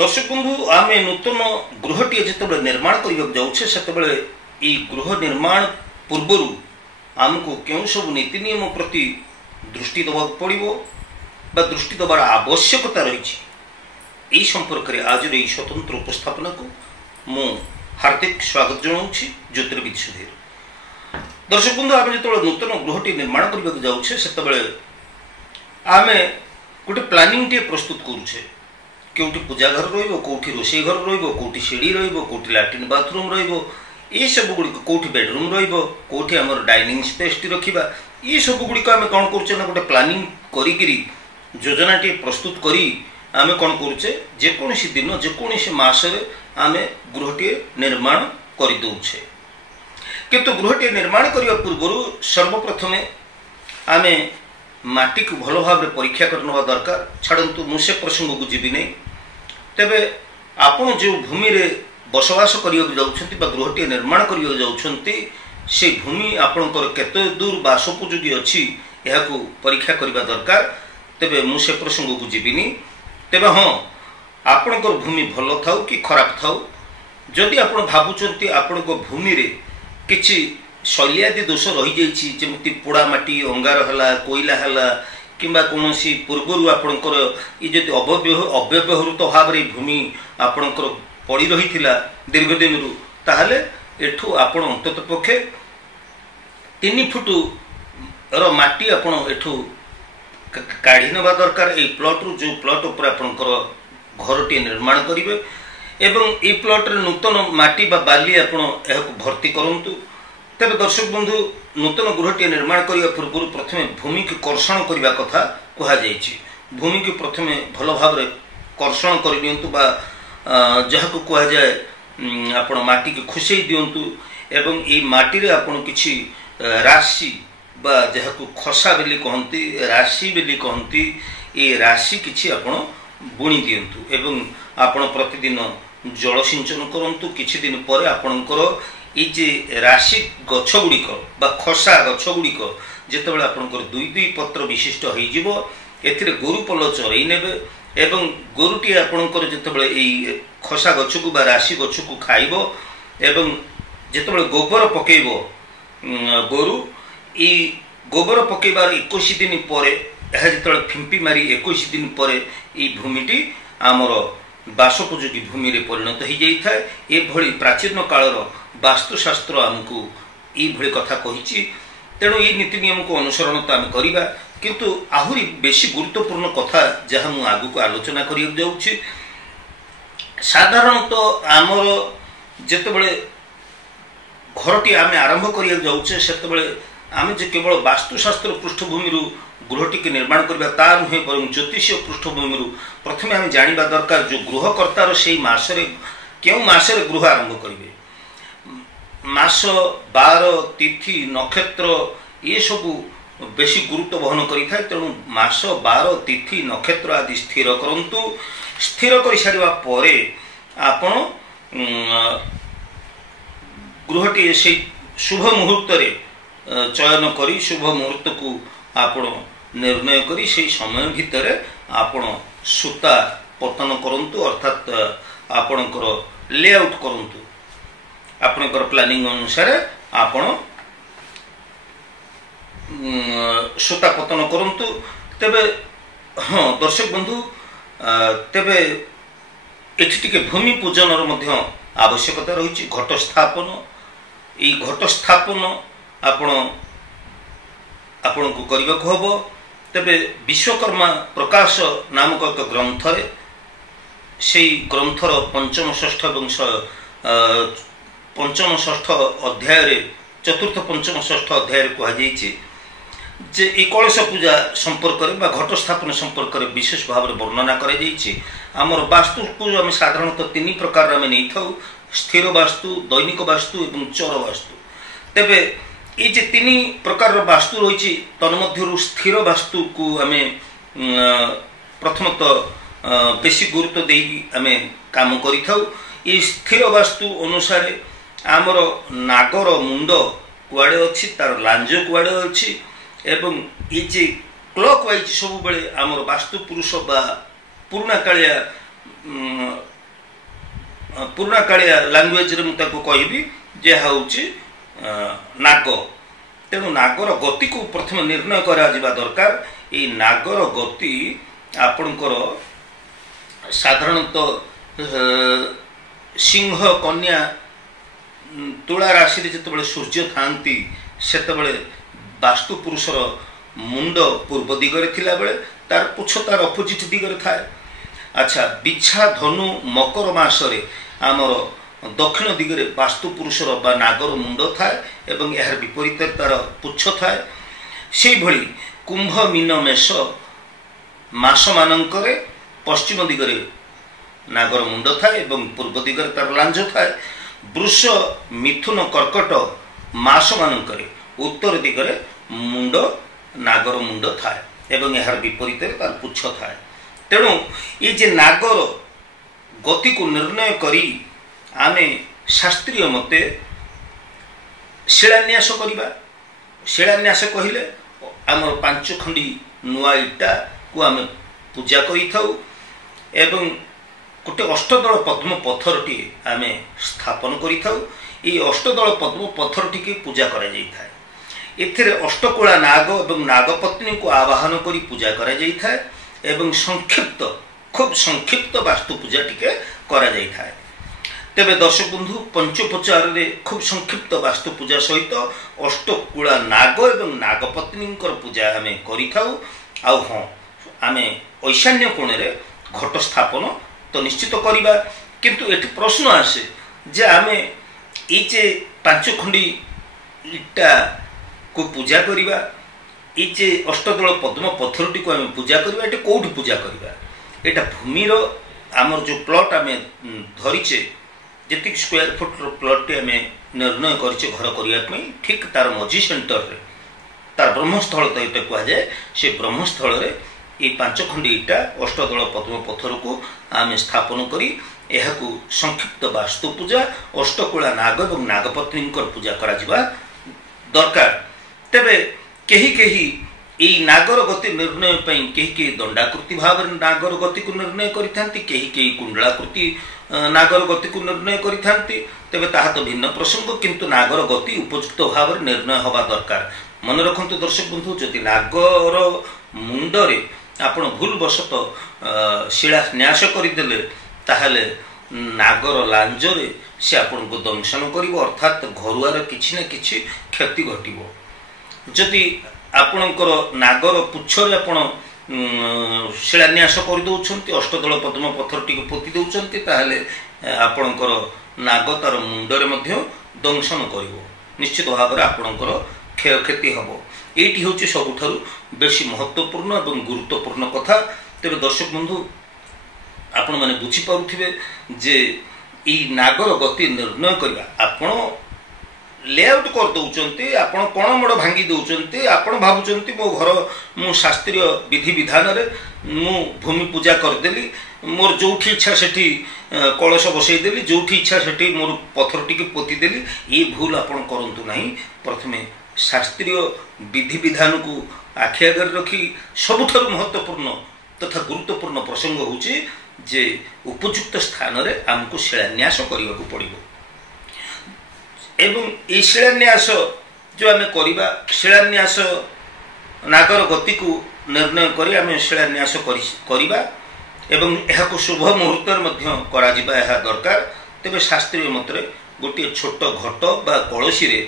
दर्शक बंधु आम नूतन गृहटी जो निर्माण करने जाऊे से गृह निर्माण पूर्वर आमको क्यों सब नीति नियम प्रति दृष्टि दबा पड़ो दृष्टि दबार आवश्यकता रही संपर्क में आज स्वतंत्र उपस्थापना को मु हार्दिक स्वागत जनाऊँ ज्योतिर्विद सुधीर। दर्शक बंधु आम जो नूतन गृहटी निर्माण करने जाऊे से आम गोटे प्लानिंग टे प्रस्तुत करुचे क्योंकि पूजा घर रोटी रोषे घर रोटी सीढ़ी रोटी लैट्रिन बाथरूम ये सब गुड़िक कौटी बेडरूम रोटी आम डाइनिंग स्पेस टी रखा ये सब गुड़िक आम कौन करें गोटे प्लानिंग करी योजना टी प्रस्तुत करी आम कौन करुचे जेकोसी दिन जेकोसी मासरे आम गृहटी निर्माण कर दौचे किंतु गृहटी निर्माण करने पूर्व सर्वप्रथम आम माटी को भल भाव परीक्षा करने दरकार छाड़ू मुझे प्रसंग को जीवी नहीं तेबे आपण जो भूमि रे बसवास करने जाउछंती बा गृहटी निर्माण करने जाउछंती से भूमि आपणकर केते दूर बासोपयोगी अच्छी यह परीक्षा करने दरकार। तेबे मुझे प्रसंग को जीविनी तेबे हाँ आपणकर भूमि भल थाउ कि खराब थाउ जदि आपण भावुचंती आपणकर भूमि रे किछि शैलियादि दोष रही जाइछि जेमति पोड़ा माटी अंगार हला कोयला हला किंबा कौन पूर्वर आपणकर ये जदि अव्यवहृत भाव रे भूमि आपणकर पड़ी रही दीर्घ दिन रु ताहले एठू आपण अंतत पक्षे 3 फुट रो माटी आपण एठू काढ़ी नबा दरकार। ए प्लॉट रु जो प्लॉट ऊपर आपणकर घरटी निर्माण करिवे एवं ए प्लॉट रे नूतन माटी बा बाली आपण एहाकु भर्ती करंतु। तेरे दर्शक बंधु नूतन गृहटी निर्माण करने पूर्व प्रथम भूमि की कर्षण करने कथा कहुई भूमि की प्रथम भल भाव कर्षण कर जहाँ कहुए आप माटी की खुशई दिंतु एवं ये माटी रे आपण किछि राशि बा जहाँ को खसा बेली कहती राशि बेली कहती ये राशि किछि आपण बुणी दिंतु एवं आपण प्रतिदिन जल सिंचन करंतु किछि दिन पर आपणकर ये राशि गछ गुड़िक खसा गछ गुड़िक जिते आपंकर 2 पत्र विशिष्ट हो गोरु पल चरई ने एवं गोरुटी आपंकर जिते खसा गछ को राशि गछ को खाइब एवं जिते गोबर पकेब गोरु ये गोबर पकेबार 21 दिन पर यह जो फिंपी मारी 21 दिन पर ये भूमिटी आमर बासोपयोगी भूमि रे परिणत हो जाए। ये प्राचीन कालर वास्तुशास्त्र आमको ये कथा कही तेणु ये नीति नियम को अनुसरण तो आम करवा किंतु आहुरी बेसी गुरुत्वपूर्ण कथा जहाँ मु आगु को आलोचना करिया जाउछि साधारणतः आमर जेतेबेले घरटी आम आरंभ करिया जाउछे सेतेबेले आम जे केवल वास्तुशास्त्र पृष्ठभूमि रु गृहटी के निर्माण करबा ता नुहे पर ज्योतिषीय पृष्ठभूमि रु प्रथमे आम जानिबा दरकार जो गृहकर्तार सेही मासरे केउ मासरे गृह आरंभ करिवे मास बार तिथि नक्षत्र ये सब बेसी गुरुत्व वहन करिथाय तेणु मास बार तिथि नक्षत्र आदि स्थिर करंतु स्थिर कर सारिबा परे आपण गृहटी से शुभ मुहूर्त रे चयन करी शुभ मुहूर्त को आपण निर्णय करी से समय भितर आपण सूता पतन करंतु अर्थात आपणकर लेआउट करंतु आपणकर प्लानिंग अनुसार आपण सूता पतन करंतु। तेबे हाँ दर्शक बंधु तेबे एठी टिके भूमि पूजन मध्य आवश्यकता रही घट स्थापन ये घट स्थापन आपण को करने को हम तेबे विश्वकर्मा प्रकाश नामक एक ग्रंथ से ग्रंथर पंचम षष्ठ एवं पंचम षष्ठ अध्याय चतुर्थ पंचम षष्ठ अध्याय कहुई जे ये कलश पूजा संपर्क में घट स्थापन संपर्क में विशेष भाव में वर्णना कर वास्तु को आम साधारणतः 3 प्रकार आम नहीं था स्थिर वास्तु दैनिक वास्तु एवं चर वास्तु। तेबे ये जे 3 प्रकार वास्तु रही तन्मध्य स्थिर वास्तु को आम प्रथमतः बेसी गुरुत्व दे आम काम कर स्थिर वास्तु अनुसार आमर नागर मुंड कुआड़े अच्छी तार लांज कुआड़े अच्छी एवं ये जे क्लॉक वाइज सब बेले आमर वास्तु पुरुष बा पुराणा कालिया पुराणा कालिया लांगुएज रे मुझे कहबी जे हूँ नाग। तेणु नागर गति को प्रथम निर्णय करा दरकार। ये नागर गति आपणकर साधारणतः सिंह कन्या तुला राशि जिते सूर्य थांती सेतबेले वास्तु पुरुषर मुंड पूर्व दिगरे थिला बेले तार पुछ तार अपोजिट दिगरे थाए। अच्छा, बिछा धनु मकर मासरे आमर दक्षिण दिगरे वास्तु पुरुषर बा नागर मुंड थाए एवं यार विपरीत तार पुछ थाए। से भली कुंभ मीन मेष मास मानकरे पश्चिम दिगरे नागर मुंड थाए एवं पूर्व दिगरे तार लांज थाए। वृष मिथुन कर्कट मास मानकरे उत्तर दिगरे मुंड नागर मुंड थाए एवं यार विपरीत तार पुछ थाए। तेणु ये जे नागर गति को निर्णय करी आमे शास्त्रीय मते शिलान्यास करिबा। शिलान्यास कहिले आमर 5 खंडी नुआ इटा को आमे पूजा करि थाउ एवं गोटे अष्टदल पद्म पत्थरटी आमे स्थापन करि थाउ। ये अष्टदल पद्म पत्थरटी की पूजा करा जाई थाए। एथिरे अष्टकुला नाग एवं नागपत्नी को आवाहन करी पूजा करा जाई थाए एवं संक्षिप्त खूब संक्षिप्त वास्तु पूजा टिके करा जाई थाए। तेबे दर्शक बंधु पंचोपचार रे खूब संक्षिप्त वास्तु पूजा सहित अष्टकुला नाग एवं नागपत्नी पूजा आमे करि थाउ। आउ हाँ, आमे ईशान्य कोण रे घट स्थापन तो निश्चित करिबा। किंतु एठी प्रश्न आसे जे आमे ई जे 5 खंडी इटा को पूजा करिबा, ई जे अष्टदल पद्म पत्थरटी को आमे पूजा करिबा, एटा कोठी पूजा करिबा? एटा भूमिर आमर जो प्लॉट आमे धरिचे जेतिक स्क्वायर फुट प्लॉट आमे निर्णय करिचे घर करिया पई, ठीक तार मझी सेंटर रे तार ब्रह्मस्थल तो एटा कहा जाए। से ब्रह्मस्थल रे ये 5 खंडी इटा अष्टदल पद्म पत्थर को आमे स्थापन करी एहाकू संक्षिप्त वास्तु पूजा अष्टकुला नाग एवं नागपत्नी पूजा करा जिबा दरकार। तेबे केही केही ई नागर गति निर्णय पई केही दंडाकृति भाव नागर गति को निर्णय करिथांती, केही कुंडलाकृति नागर गति को निर्णय करिथांती। तेबे ताहा तो भिन्न प्रसंग, किंतु नागर गति उपयुक्त भाव निर्णय हवा दरकार। मन रखंतु दर्शक बंधु, जदि नागर मुंडरे आपण भूल बसत शिलान्यास करदेले ताहले नागर लांजरे से आपण को दंशन करिवो, अर्थात घरुआर किछि ना किछि क्षति घटिवो। जदि आपणकर नागर पुच्छरे आपण शिलान्यास कर दउछंती, अष्टदल पद्म पत्थर टिके पोति दउछंती, ताहले आपणकर नाग तार मुंडरे मध्य दंशन करिवो। निश्चित भाव में आपणकर क्षयक्षति हबो। एटी होची सबुठारु बेसी महत्वपूर्ण एवं गुरुत्वपूर्ण कथा। तेरे दर्शक बंधु आपण माने बुझी पारुथिबे जे ई नागर गति निर्णय करबा आपण लेआउट कर दउचंती, आपण कोण मोड़ भांगी दउचंती, आपण भाबुचंती मो घर मु शास्त्रीय विधि विधान रे मु भूमि पूजा कर देली, मोर जोठी इच्छा सेठी कलश बसई देली, जोठी इच्छा सेठी मोर पत्थर टिके पोती देली। ये भूल आपण करंतु नाही। प्रथमे शास्त्रीय विधि विधान को आखि आगे रखी सबुठारु महत्वपूर्ण तथा गुरुत्वपूर्ण प्रसंग होची जे उपयुक्त स्थान रे हमको शिलान्यास करने को पड़ो। एवं ये शिलान्यास जो आम करवा, शिलान्यास नागर गति को निर्णय करी आम शिलान्यास करवा एवं यह शुभ मुहूर्त करा दरकार। तेबे शास्त्रीय मतरे गोटे छोट घट बा कलसी रे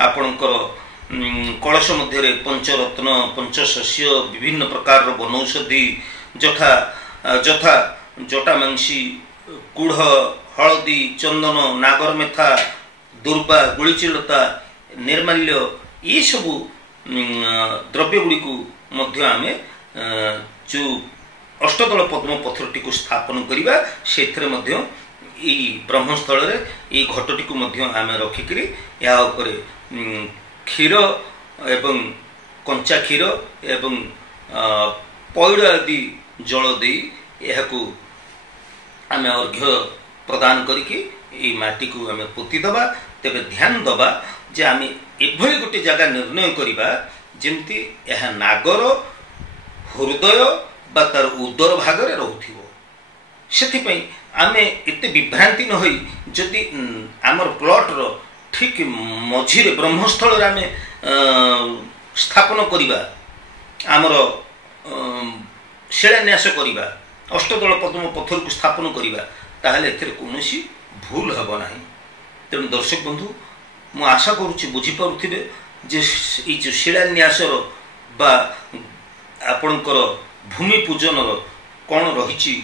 आपणकर कलश मध्य पंचरत्न पंचशस्य विभिन्न प्रकार वनौषधि जथा जथा जटामांसी गुढ़ हलदी चंदन नागर मेथा दुर्बा गुड़ीचिलता निर्माल्य ये सबू द्रव्य गुड़ी को आम जो अष्टदल पद्म पत्थरटी को स्थापन करवा से ब्रह्मस्थल ये घटटी को आम रखिकी या क्षीर एवं कंचा क्षीर एवं पैड़ आदि जल दे यह आम अर्घ्य प्रदान करके माटी को आम पोती दबा। तेबे ध्यान दबा जे आम एभली गोटे जगह निर्णय करवा जमती यह नागर हृदय बा तार उदर भाग रे रहउथिबो। सेथिपई आमे एते विभ्रांति न होई जदि आमर प्लॉटर ठीक मझिरे ब्रह्मस्थल आमे स्थापन करिबा आमर शिलान्यास करिबा अष्टदल पद्म पत्थर को स्थापन करिबा ताहले एथिरे कोनोसी भूल हबो नाही। तेणु दर्शक बंधु मु आशा करूछि बुझी पारुथिबे जे ई जो शिलान्यासर बा आपणकर भूमि पूजनर कौन रही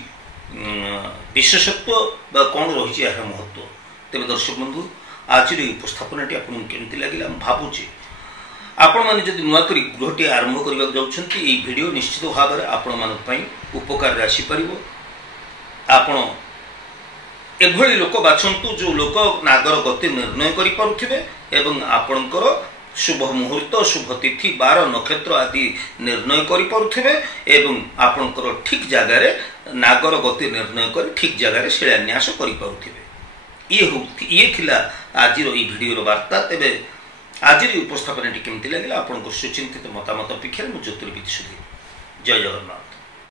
विशेषत्व बा कौन रही यार महत्व। तेज दर्शक बंधु आज उपस्थापनाटी आपको केमती लगे भावुचे आपण मैंने जब नुआ गृहटी आरंभ करने जाऊँगी ये वीडियो निश्चित भाव में आपण मान उपकार आसीपर आपण एभली लोक बाछंतु जो लोक नागर गति निर्णय करें आपणकर शुभ मुहूर्त शुभ तिथि बार नक्षत्र आदि निर्णय करें आपणकर ठीक जगार नागर गति निर्णय कर ठीक जगार शिलान्यास करें। ये थिला आज वीडियो वार्ता। तेबे आज उपस्थापन केमती लगे आपन सुचिंतित मतामत अपेक्षा ज्योतिर्विद सुधीर। जय जगन्नाथ।